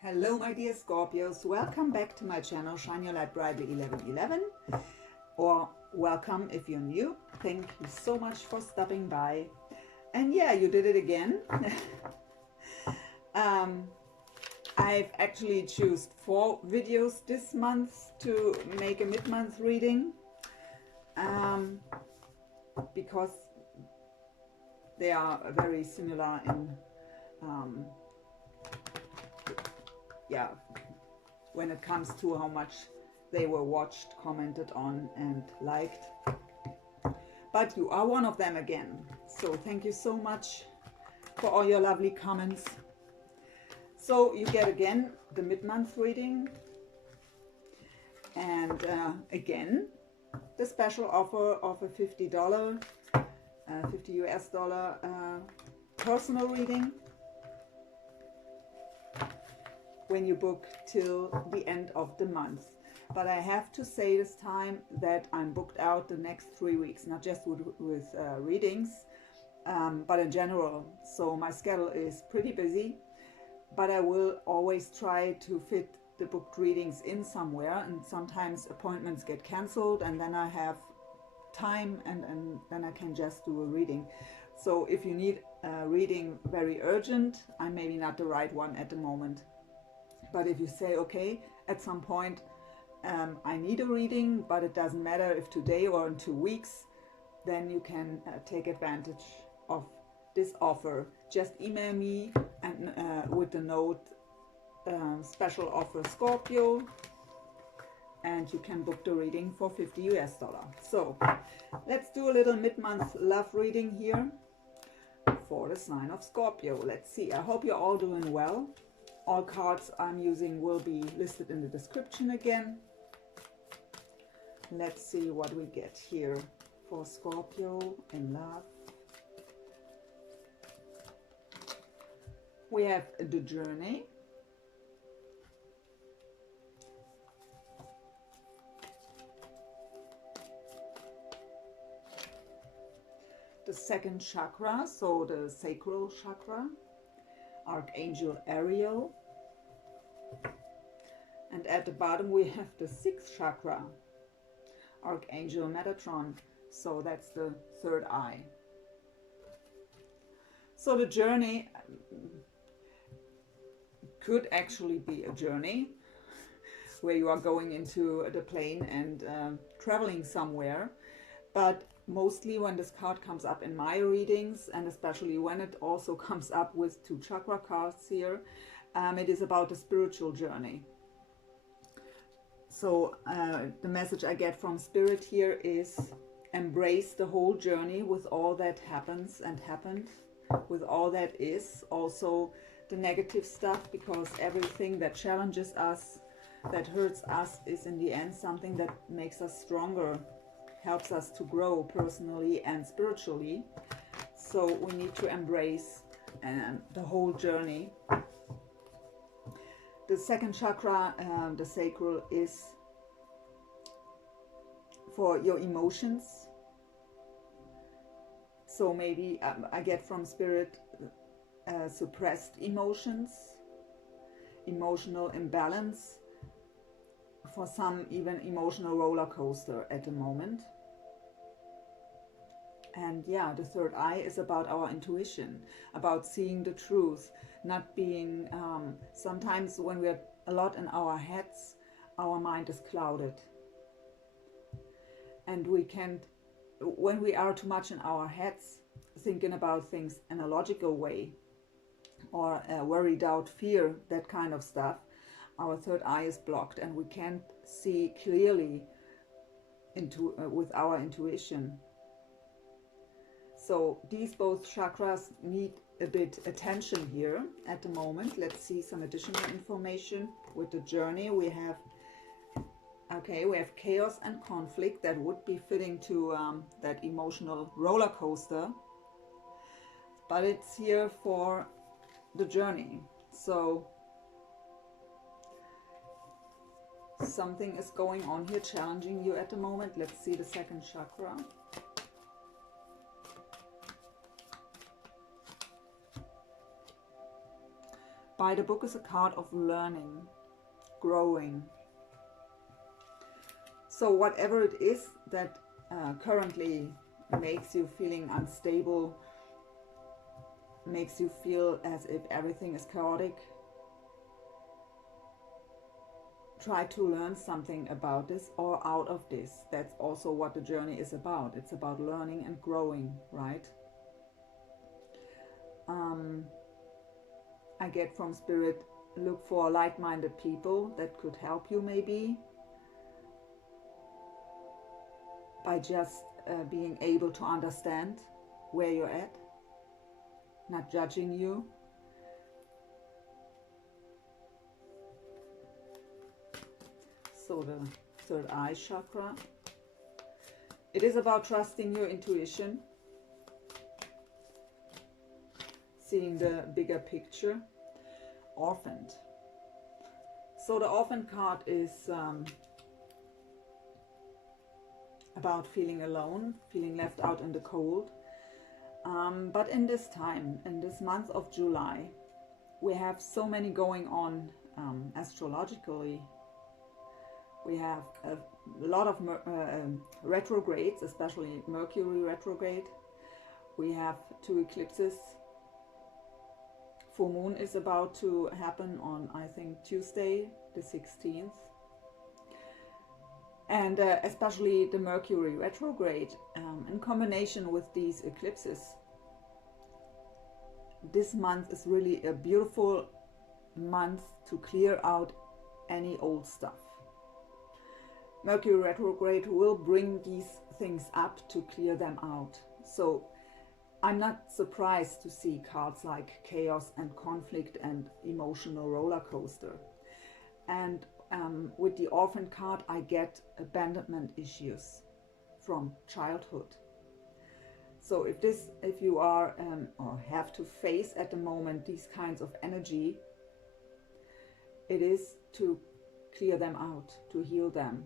Hello my dear Scorpios, welcome back to my channel Shine Your Light Brightly 1111, or welcome if you're new. Thank you so much for stopping by. And yeah, you did it again. I've actually chosen 4 videos this month to make a mid-month reading because they are very similar in yeah, when it comes to how much they were watched, commented on and liked. But you are one of them again, so thank you so much for all your lovely comments. So you get again the mid-month reading, and again the special offer of a $50 50 US dollar personal reading when you book till the end of the month. But I have to say this time that I'm booked out the next 3 weeks, not just with readings, but in general. So my schedule is pretty busy, but I will always try to fit the booked readings in somewhere, and sometimes appointments get cancelled and then I have time and then I can just do a reading. So if you need a reading very urgent, I'm maybe not the right one at the moment. But if you say, okay, at some point I need a reading, but it doesn't matter if today or in 2 weeks, then you can take advantage of this offer. Just email me and with the note special offer Scorpio, and you can book the reading for $50 US. So let's do a little mid-month love reading here for the sign of Scorpio. Let's see. I hope you're all doing well. All cards I'm using will be listed in the description again. Let's see what we get here for Scorpio in love. We have the journey. The second chakra, so the sacral chakra. Archangel Ariel. And at the bottom we have the 6th chakra, Archangel Metatron, so that's the 3rd eye. So the journey could actually be a journey where you are going into the plane and traveling somewhere, but mostly when this card comes up in my readings, and especially when it also comes up with 2 chakra cards here, it is about a spiritual journey. So the message I get from Spirit here is embrace the whole journey with all that happens and happened, with all that is, also the negative stuff, because everything that challenges us, that hurts us, is in the end something that makes us stronger, helps us to grow personally and spiritually. So we need to embrace the whole journey. The 2nd chakra, the sacral, is for your emotions. So maybe I get from Spirit suppressed emotions, emotional imbalance, for some even emotional roller coaster at the moment. And yeah, the 3rd eye is about our intuition, about seeing the truth, not being, sometimes when we're a lot in our heads, our mind is clouded. And we can't, when we are too much in our heads, thinking about things in a logical way, or worry, doubt, fear, that kind of stuff, our 3rd eye is blocked and we can't see clearly into with our intuition. So these both chakras need a bit attention here at the moment. Let's see some additional information. With the journey we have, okay, we have chaos and conflict. That would be fitting to that emotional roller coaster, but it's here for the journey. So something is going on here challenging you at the moment. Let's see the 2nd chakra. By the book is a card of learning, growing. So whatever it is that currently makes you feeling unstable, makes you feel as if everything is chaotic, try to learn something about this or out of this. That's also what the journey is about. It's about learning and growing, right? I get from Spirit, look for like-minded people that could help you maybe by just being able to understand where you're at, not judging you. So the third eye chakra. It is about trusting your intuition, seeing the bigger picture. Orphaned. So the orphan card is about feeling alone, feeling left out in the cold. But in this time, in this month of July, we have so many going on astrologically. We have a lot of retrogrades, especially Mercury retrograde. We have 2 eclipses. Full moon is about to happen on, I think, Tuesday, the 16th. And especially the Mercury retrograde, in combination with these eclipses. This month is really a beautiful month to clear out any old stuff. Mercury retrograde will bring these things up to clear them out. So I'm not surprised to see cards like chaos and conflict and emotional roller coaster. And with the orphan card, I get abandonment issues from childhood. So if you are or have to face at the moment these kinds of energy, it is to clear them out, to heal them.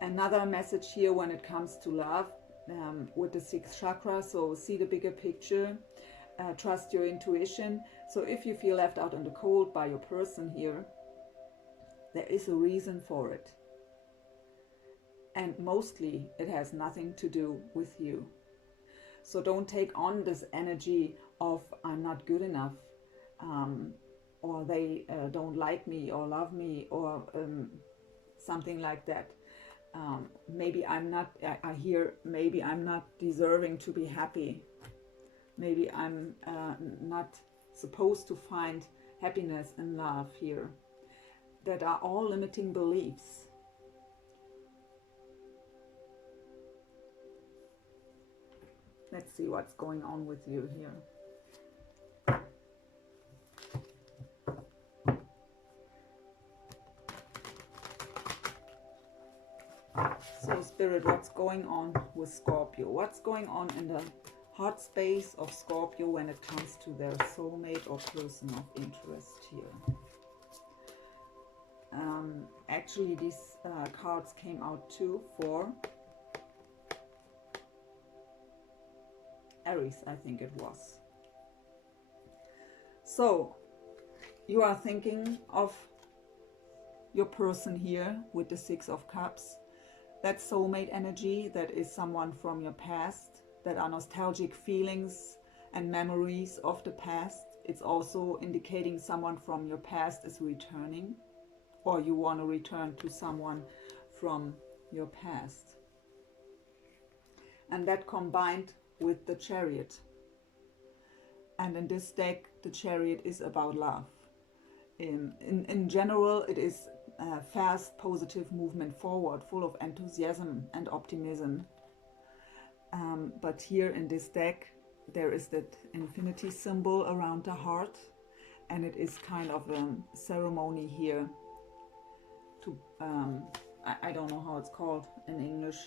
Another message here when it comes to love, with the 6th chakra, so see the bigger picture, trust your intuition. So if you feel left out in the cold by your person here, there is a reason for it. And mostly it has nothing to do with you. So don't take on this energy of I'm not good enough, or they don't like me or love me, or something like that. Maybe I'm not, I hear, maybe I'm not deserving to be happy. Maybe I'm not supposed to find happiness and love here. That are all limiting beliefs. Let's see what's going on with you here. So Spirit, what's going on with Scorpio? What's going on in the heart space of Scorpio when it comes to their soulmate or person of interest here? Actually, these cards came out too for Aries, I think it was. So you are thinking of your person here with the 6 of Cups. That soulmate energy, that is someone from your past, that are nostalgic feelings and memories of the past. It's also indicating someone from your past is returning, or you want to return to someone from your past. And that combined with the Chariot. And in this deck, the Chariot is about love. In general, it is fast, positive movement forward, full of enthusiasm and optimism. But here in this deck, there is that infinity symbol around the heart, and it is kind of a ceremony here. To I don't know how it's called in English,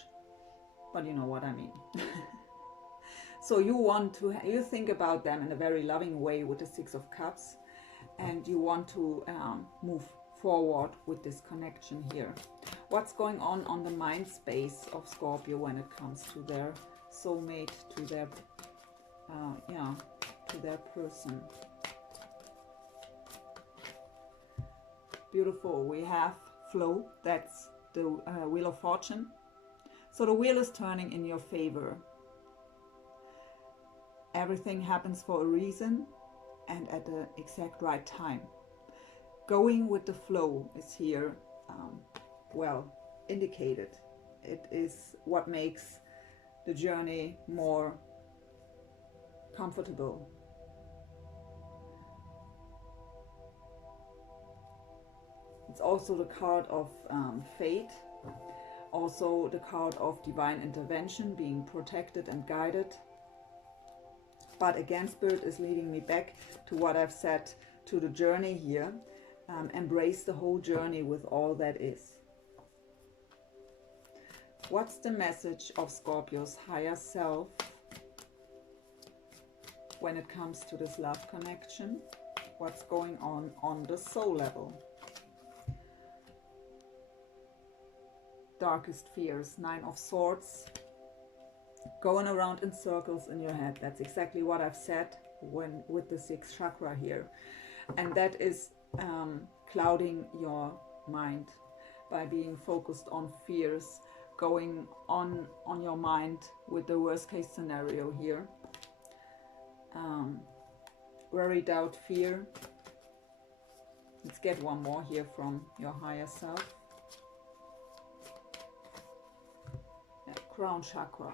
but you know what I mean. So you think about them in a very loving way with the 6 of Cups, and you want to move forward with this connection here. What's going on the mind space of Scorpio when it comes to their soulmate, to their to their person. Beautiful. We have flow. That's the Wheel of Fortune. So the wheel is turning in your favor. Everything happens for a reason and at the exact right time. Going with the flow is here, well, indicated. It is what makes the journey more comfortable. It's also the card of fate, also the card of divine intervention, being protected and guided. But again, Spirit is leading me back to what I've said, to the journey here. Embrace the whole journey with all that is. What's the message of Scorpio's higher self when it comes to this love connection? What's going on the soul level? Darkest fears, 9 of Swords. Going around in circles in your head. That's exactly what I've said with the 6th chakra here. And that is clouding your mind by being focused on fears, going on your mind with the worst case scenario here. Worry, doubt, fear. Let's get one more here from your higher self. Crown chakra.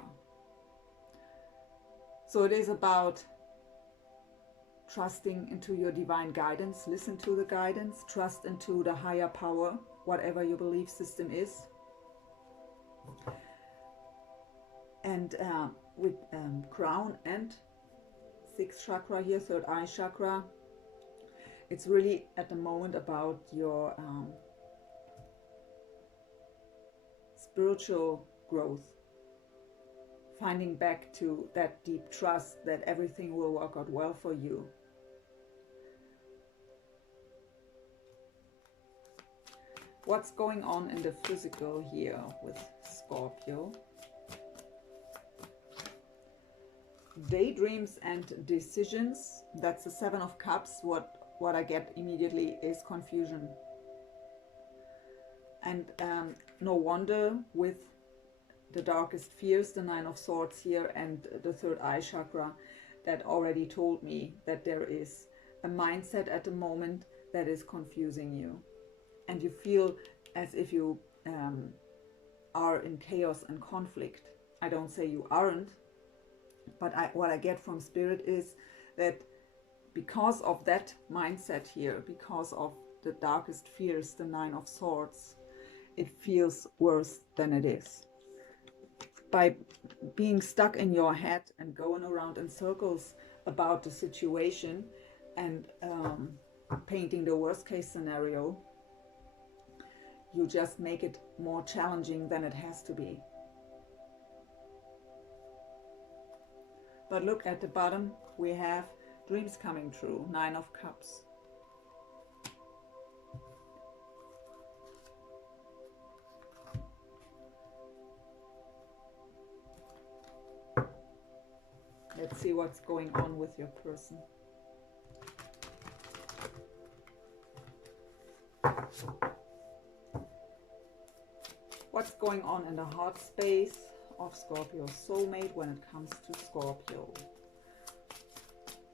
So it is about trusting into your divine guidance. Listen to the guidance. Trust into the higher power, whatever your belief system is. And with crown and 6th chakra here, 3rd eye chakra, it's really at the moment about your spiritual growth. Finding back to that deep trust that everything will work out well for you. What's going on in the physical here with Scorpio? Daydreams and decisions. That's the 7 of Cups. What I get immediately is confusion. And no wonder with the darkest fears, the 9 of Swords here, and the 3rd eye chakra, that already told me that there is a mindset at the moment that is confusing you. And you feel as if you are in chaos and conflict. I don't say you aren't, but what I get from Spirit is that because of that mindset here, because of the darkest fears, the 9 of Swords, it feels worse than it is. By being stuck in your head and going around in circles about the situation and painting the worst case scenario, you just make it more challenging than it has to be. But look at the bottom, we have dreams coming true, 9 of Cups. Let's see what's going on with your person. What's going on in the heart space of Scorpio's soulmate when it comes to Scorpio?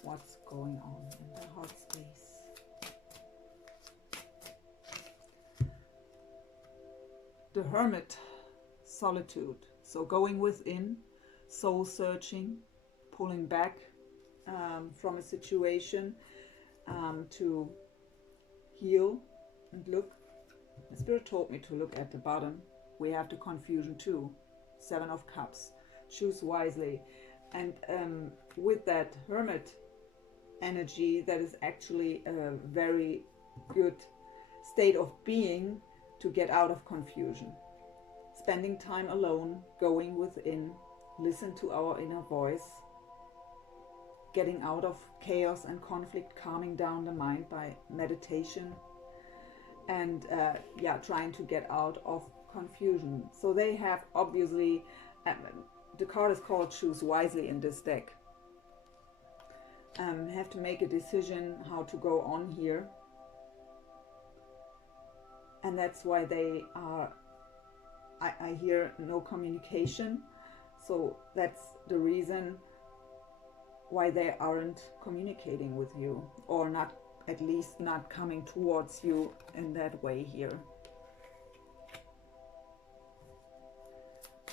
What's going on in the heart space? The Hermit, solitude. So going within, soul searching, pulling back from a situation to heal and look. The Spirit told me to look at the bottom. We have the confusion too. 7 of Cups. Choose wisely. And with that Hermit energy, that is actually a very good state of being to get out of confusion. Spending time alone, going within, listen to our inner voice, getting out of chaos and conflict, calming down the mind by meditation, and trying to get out of confusion. So they have obviously, the card is called Choose Wisely in this deck. have to make a decision how to go on here. And that's why they are, I hear no communication. So that's the reason why they aren't communicating with you, or not, at least not coming towards you in that way here.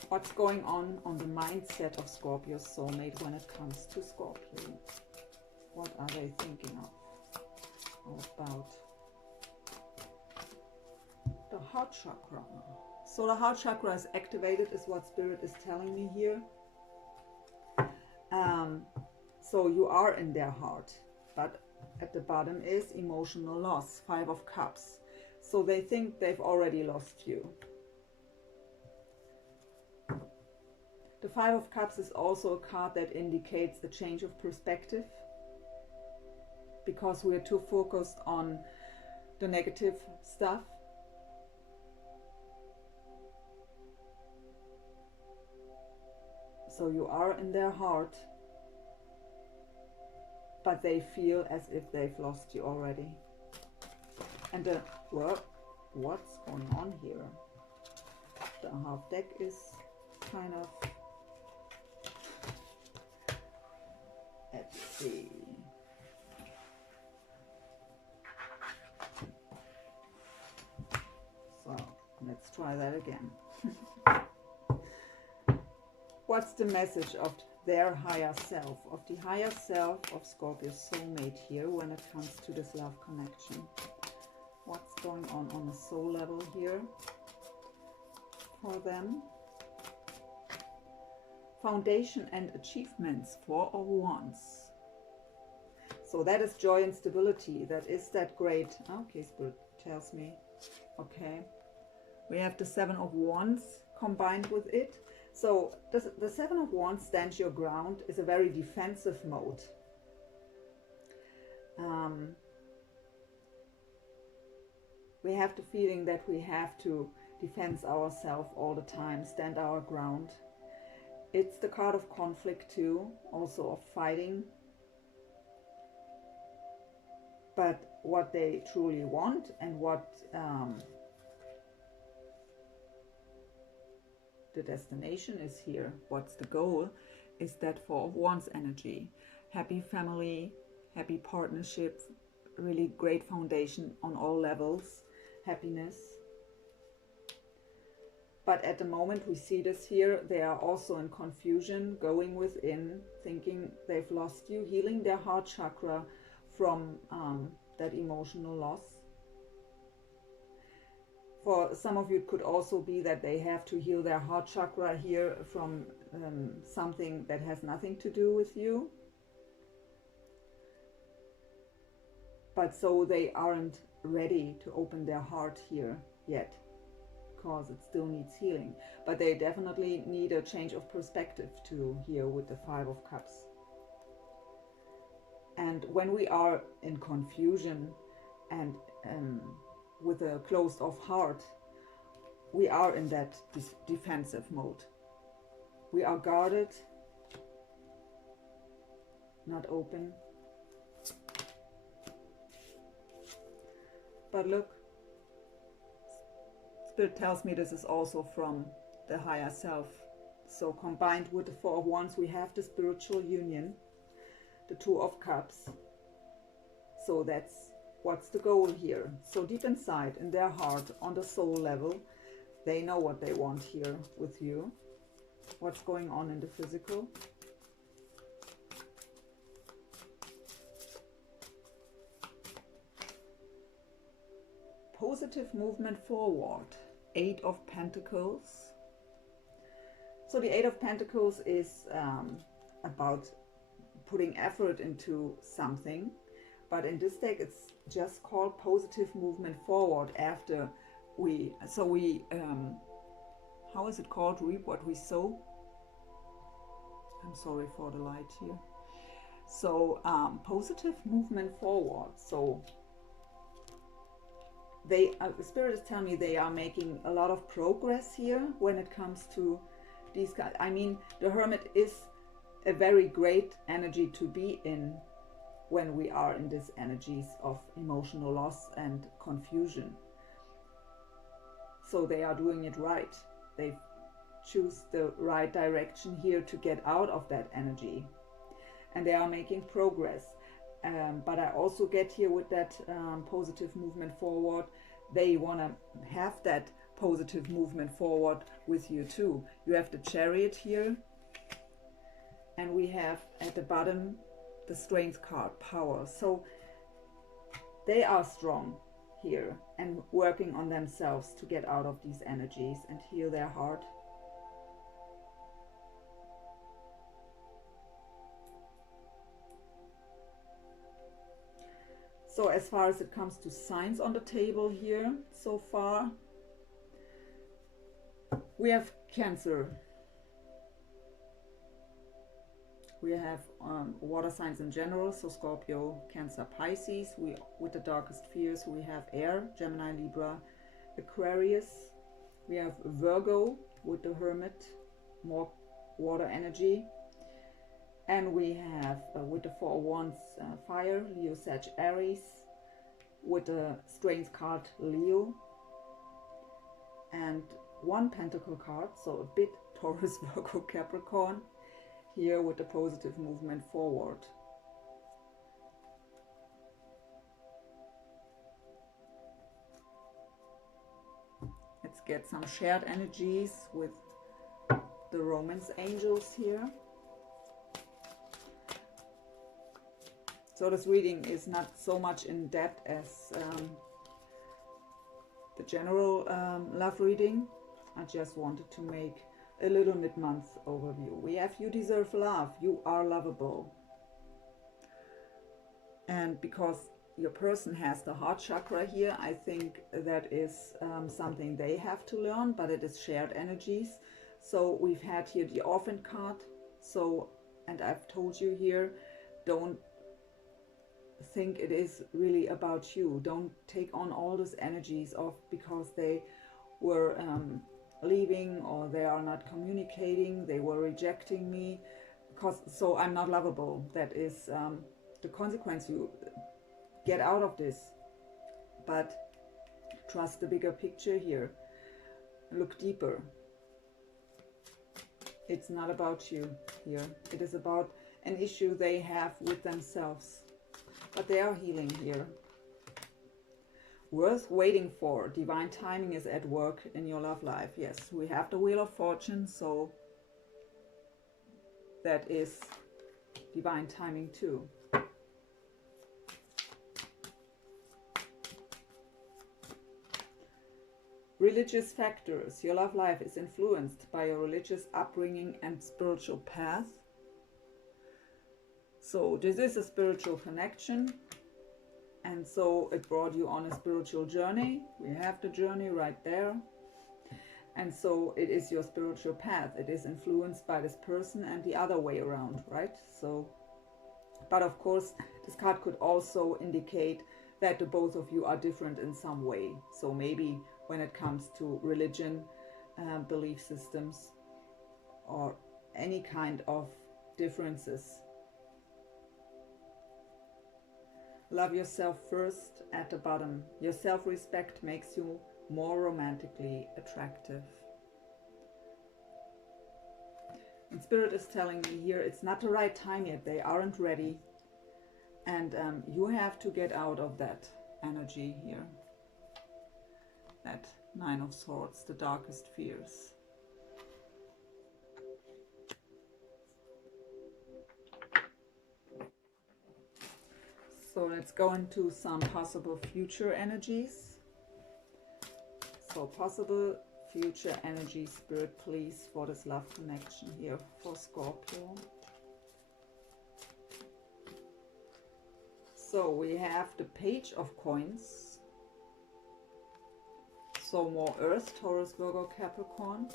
What's going on the mindset of Scorpio's soulmate when it comes to Scorpio? What are they thinking of or about? The heart chakra. So the heart chakra is activated, is what Spirit is telling me here. So you are in their heart, but at the bottom is emotional loss, 5 of Cups. So they think they've already lost you. The 5 of Cups is also a card that indicates a change of perspective, because we're too focused on the negative stuff. So you are in their heart, but they feel as if they've lost you already. And what's going on here? The half deck is kind of, let's see. So let's try that again. What's the message of their higher self, of the higher self of Scorpio's soulmate here when it comes to this love connection? What's going on a soul level here for them? Foundation and achievements, 4 of Wands. So that is joy and stability. That is that great. Okay, Spirit tells me. Okay. We have the 7 of Wands combined with it. So the 7 of Wands, stands your ground, is a very defensive mode. We have the feeling that we have to defend ourselves all the time, stand our ground. It's the card of conflict too, also of fighting. But what they truly want and what the destination is here, what's the goal, is that 4 of Wands energy. Happy family, happy partnership, really great foundation on all levels, happiness. But at the moment we see this here, they are also in confusion, going within, thinking they've lost you, healing their heart chakra from that emotional loss. For some of you, it could also be that they have to heal their heart chakra here from something that has nothing to do with you. But so they aren't ready to open their heart here yet, because it still needs healing. But they definitely need a change of perspective to here with the 5 of Cups. And when we are in confusion and with a closed off heart, we are in that defensive mode. We are guarded, not open. But look, Spirit tells me this is also from the higher self. So combined with the 4 of Wands, we have the spiritual union, the 2 of Cups. So that's what's the goal here. So deep inside, in their heart, on the soul level, they know what they want here with you. What's going on in the physical? Positive movement forward. 8 of Pentacles. So the 8 of Pentacles is about putting effort into something. But in this deck, it's just called positive movement forward after we, how is it called? Reap what we sow. I'm sorry for the light here. So positive movement forward. So they, the Spirit is telling me they are making a lot of progress here when it comes to these guys. I mean, the Hermit is a very great energy to be in when we are in these energies of emotional loss and confusion. So they are doing it right. They choose the right direction here to get out of that energy. And they are making progress. But I also get here with that positive movement forward. They want to have that positive movement forward with you too. You have the Chariot here. And we have at the bottom the Strength card, Power. So they are strong here and working on themselves to get out of these energies and heal their heart. So as far as it comes to signs on the table here so far, we have Cancer. We have water signs in general, so Scorpio, Cancer, Pisces. With the darkest fears, we have Air, Gemini, Libra, Aquarius. We have Virgo with the Hermit, more water energy. And we have, with the Four of Wands, Fire, Leo, Sag, Aries. With the Strength card, Leo. And one Pentacle card, so a bit Taurus, Virgo, Capricorn. Here with the positive movement forward. Let's get some shared energies with the Romance Angels here. So this reading is not so much in depth as the general love reading. I just wanted to make a little mid-month overview. We have you deserve love. You are lovable. And because your person has the heart chakra here, I think that is something they have to learn, but it is shared energies. So we've had here the Orphan card. So, and I've told you here, don't think it is really about you. Don't take on all those energies of because they were leaving or they are not communicating, they were rejecting me, because so I'm not lovable. That is the consequence. You get out of this, but trust the bigger picture here. Look deeper. It's not about you here. It is about an issue they have with themselves, but they are healing here. Worth waiting for. Divine timing is at work in your love life. Yes, we have the Wheel of Fortune, so that is divine timing too. Religious factors. Your love life is influenced by your religious upbringing and spiritual path. So this is a spiritual connection. And so it brought you on a spiritual journey. We have the journey right there. And so it is your spiritual path. It is influenced by this person and the other way around, right? So, but of course, this card could also indicate that the both of you are different in some way. So maybe when it comes to religion, belief systems, or any kind of differences. Love yourself first at the bottom. Your self-respect makes you more romantically attractive. And Spirit is telling me here, it's not the right time yet. They aren't ready. And you have to get out of that energy here. That Nine of Swords, the darkest fears. So let's go into some possible future energies. So possible future energy, Spirit, please, for this love connection here for Scorpio. So we have the Page of Coins. So more Earth, Taurus, Virgo, Capricorn.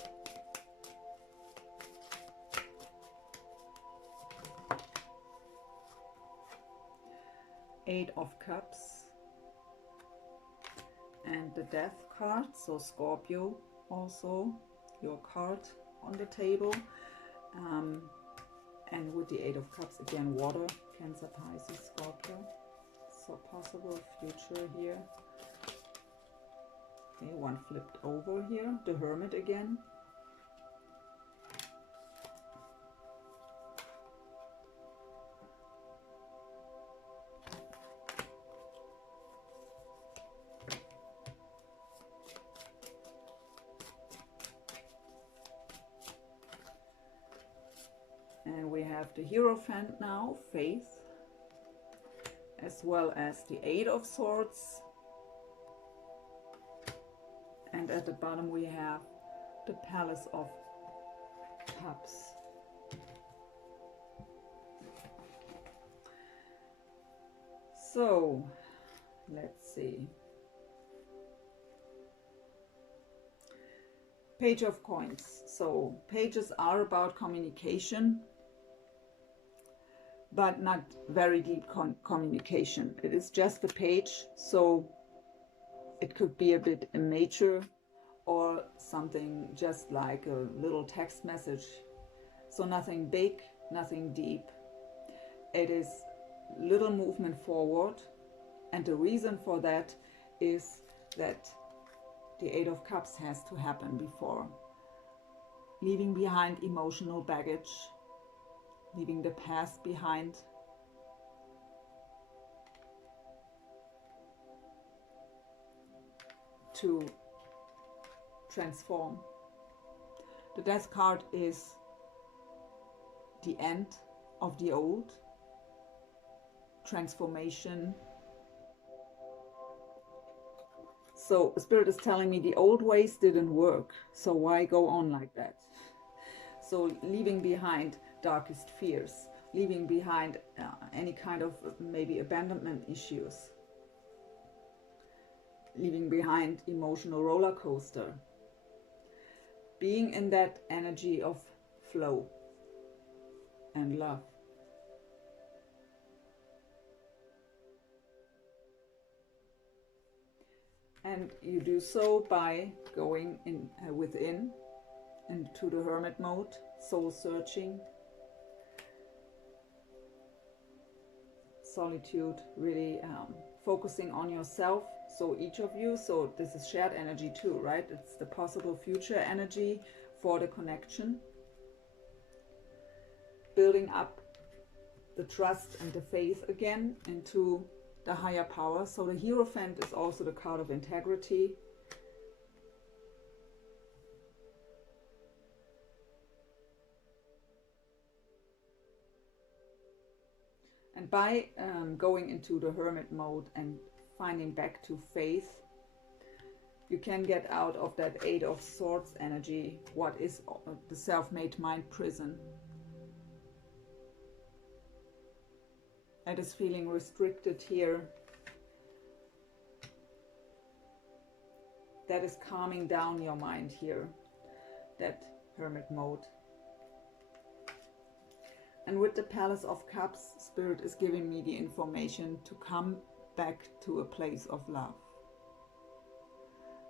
Eight of Cups. And the Death card, so Scorpio also, your card on the table. And with the Eight of Cups, again, water Cancer, Pisces, Scorpio. So possible future here. Okay, one flipped over here. The Hermit again. And we have the Hierophant now, Faith, as well as the Eight of Swords. And at the bottom we have the Palace of Cups. So, let's see. Page of Coins. So, pages are about communication, but not very deep communication. It is just a page, so it could be a bit immature or something just like a little text message. So nothing big, nothing deep. It is little movement forward, and the reason for that is that the Eight of Cups has to happen before. Leaving behind emotional baggage, leaving the past behind. To transform. The Death card is the end of the old, transformation. So Spirit is telling me the old ways didn't work, so why go on like that? So leaving behind darkest fears, leaving behind any kind of maybe abandonment issues, leaving behind emotional roller coaster, being in that energy of flow and love. And you do so by going in within into the hermit mode, soul searching, solitude, really focusing on yourself. So each of you, so this is shared energy too, right? It's the possible future energy for the connection. Building up the trust and the faith again into the higher power. So the Hierophant is also the card of integrity. And by going into the hermit mode and finding back to faith, you can get out of that Eight of Swords energy, what is the self-made mind prison. That is feeling restricted here. That is calming down your mind here, that hermit mode. And with the Palace of Cups, Spirit is giving me the information to come back to a place of love.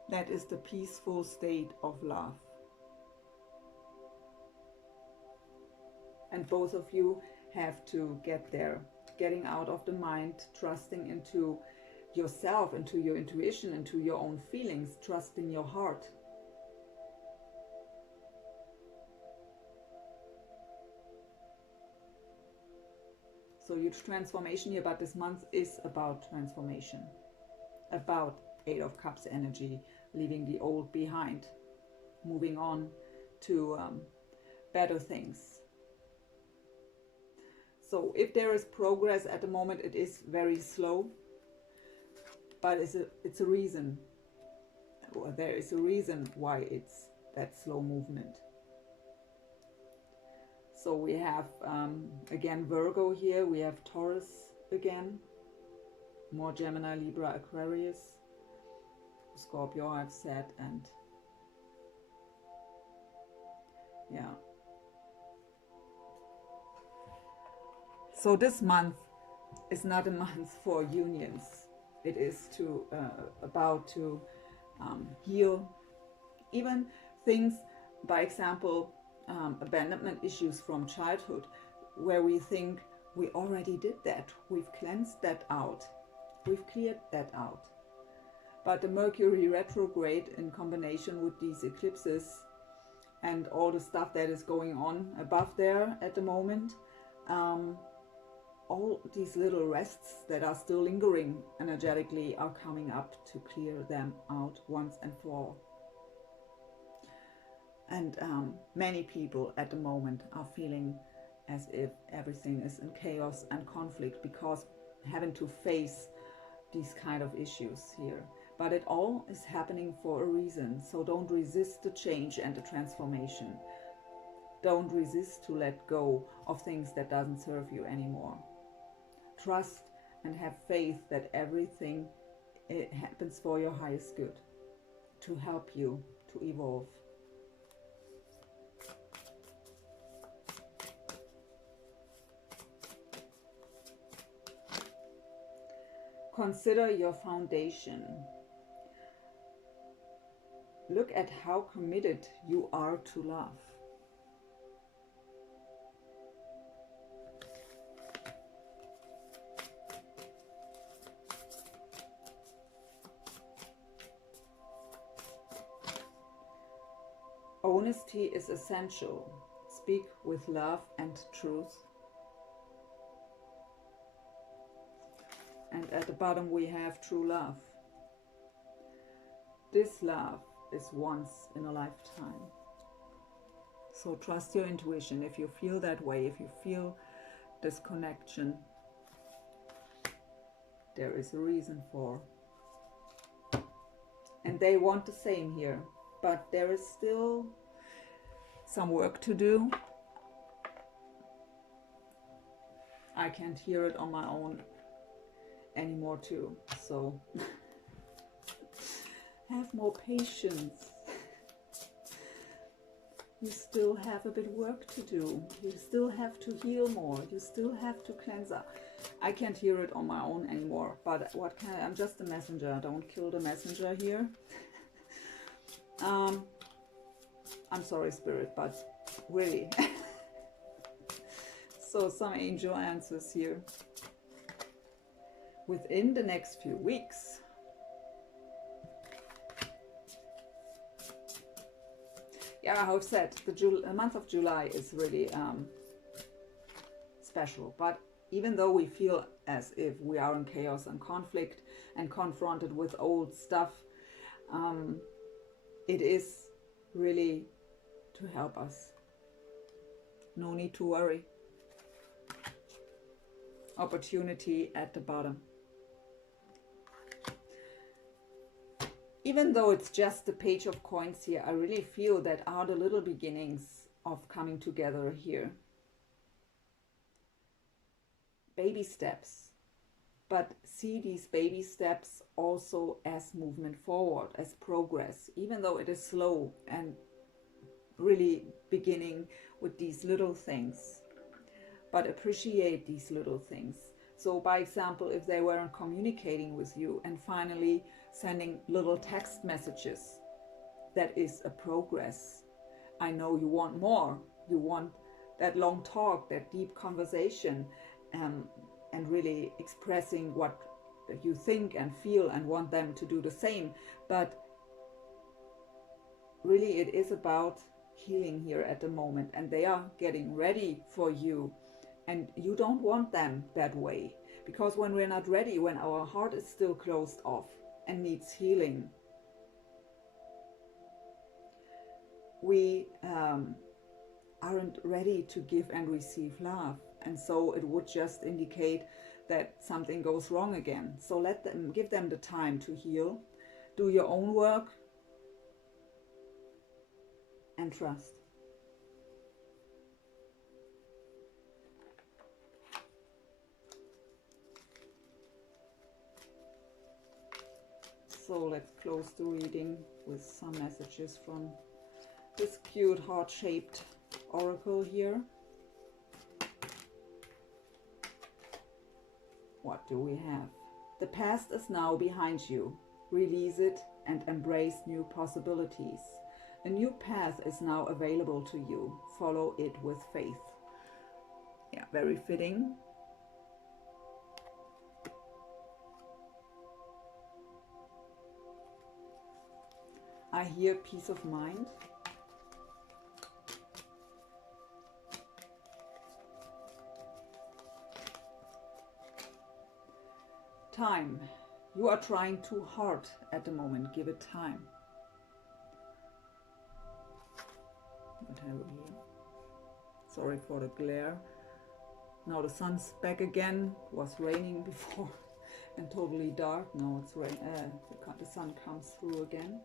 That is the peaceful state of love. And both of you have to get there, getting out of the mind, trusting into yourself, into your intuition, into your own feelings, trusting your heart. So huge transformation here, but this month is about transformation, about Eight of Cups energy, leaving the old behind, moving on to better things. So if there is progress at the moment, it is very slow, but it's a reason. There is a reason why it's that slow movement. So we have, again, Virgo here. We have Taurus again. More Gemini, Libra, Aquarius. Scorpio, I've said. And yeah. So this month is not a month for unions. It is about to heal even things, by example, abandonment issues from childhood, where we think we already did that. We've cleansed that out. We've cleared that out. But the Mercury retrograde in combination with these eclipses and all the stuff that is going on above there at the moment, all these little rests that are still lingering energetically are coming up to clear them out once and for all. And many people at the moment are feeling as if everything is in chaos and conflict because having to face these kind of issues here. But it all is happening for a reason. So don't resist the change and the transformation. Don't resist to let go of things that doesn't serve you anymore. Trust and have faith that everything it happens for your highest good, to help you to evolve. Consider your foundation. Look at how committed you are to love. Honesty is essential. Speak with love and truth. And at the bottom we have true love. This love is once in a lifetime. So trust your intuition. If you feel that way, if you feel this connection, there is a reason for. And they want the same here, but there is still some work to do. I can't hear it on my own anymore too, so have more patience. You still have a bit of work to do. You still have to heal more. You still have to cleanse up. I can't hear it on my own anymore, but what can I'm just a messenger. Don't kill the messenger here. I'm sorry, Spirit, but really. So some angel answers here. Within the next few weeks, yeah, I've said the month of July is really special. But even though we feel as if we are in chaos and conflict and confronted with old stuff, it is really to help us. No need to worry. Opportunity at the bottom. Even though it's just the page of coins here, I really feel that are the little beginnings of coming together here. Baby steps. But see these baby steps also as movement forward, as progress, even though it is slow and really beginning with these little things. But appreciate these little things. So by example, if they weren't communicating with you and finally sending little text messages, that is a progress. I know you want more. You want that long talk, that deep conversation, and really expressing what you think and feel and want them to do the same. But really it is about healing here at the moment, and they are getting ready for you. And you don't want them that way, because when we're not ready, when our heart is still closed off and needs healing, we aren't ready to give and receive love. And so it would just indicate that something goes wrong again. So let them, give them the time to heal, do your own work, and trust. So let's close the reading with some messages from this cute heart-shaped oracle here. What do we have? The past is now behind you. Release it and embrace new possibilities. A new path is now available to you. Follow it with faith. Yeah, very fitting I hear peace of mind. Time. You are trying too hard at the moment. Give it time. What have we here? Sorry for the glare. Now the sun's back again. It was raining before and totally dark. Now it's rain. The sun comes through again.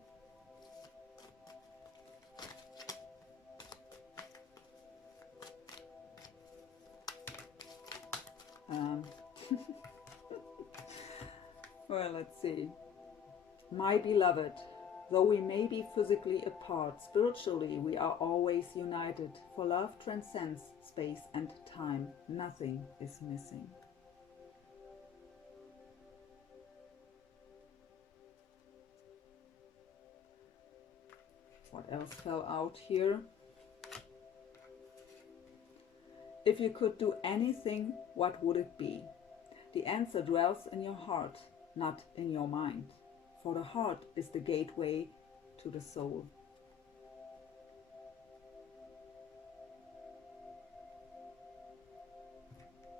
Well, let's see. My beloved, though we may be physically apart, spiritually we are always united, for love transcends space and time. Nothing is missing. What else fell out here? If you could do anything, what would it be? The answer dwells in your heart, not in your mind, for the heart is the gateway to the soul.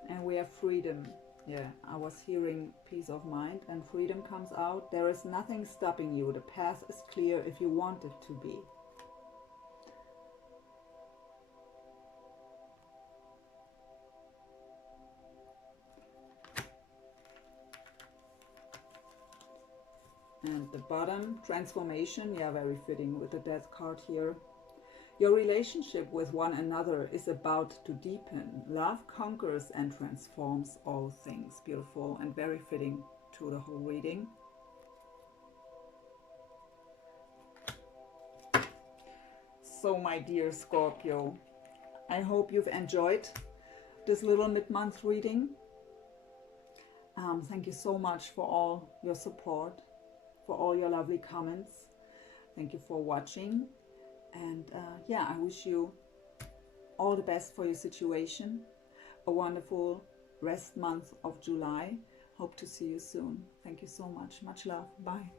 And we have freedom. Yeah, I was hearing peace of mind, and freedom comes out. There is nothing stopping you. The path is clear if you want it to be. And the bottom, transformation, yeah, very fitting with the death card here. Your relationship with one another is about to deepen. Love conquers and transforms all things. Beautiful and very fitting to the whole reading. So, my dear Scorpio, I hope you've enjoyed this little mid-month reading. Thank you so much for all your support, for all your lovely comments. Thank you for watching. And yeah, I wish you all the best for your situation. A wonderful rest month of July. Hope to see you soon. Thank you so much. Much love. Bye.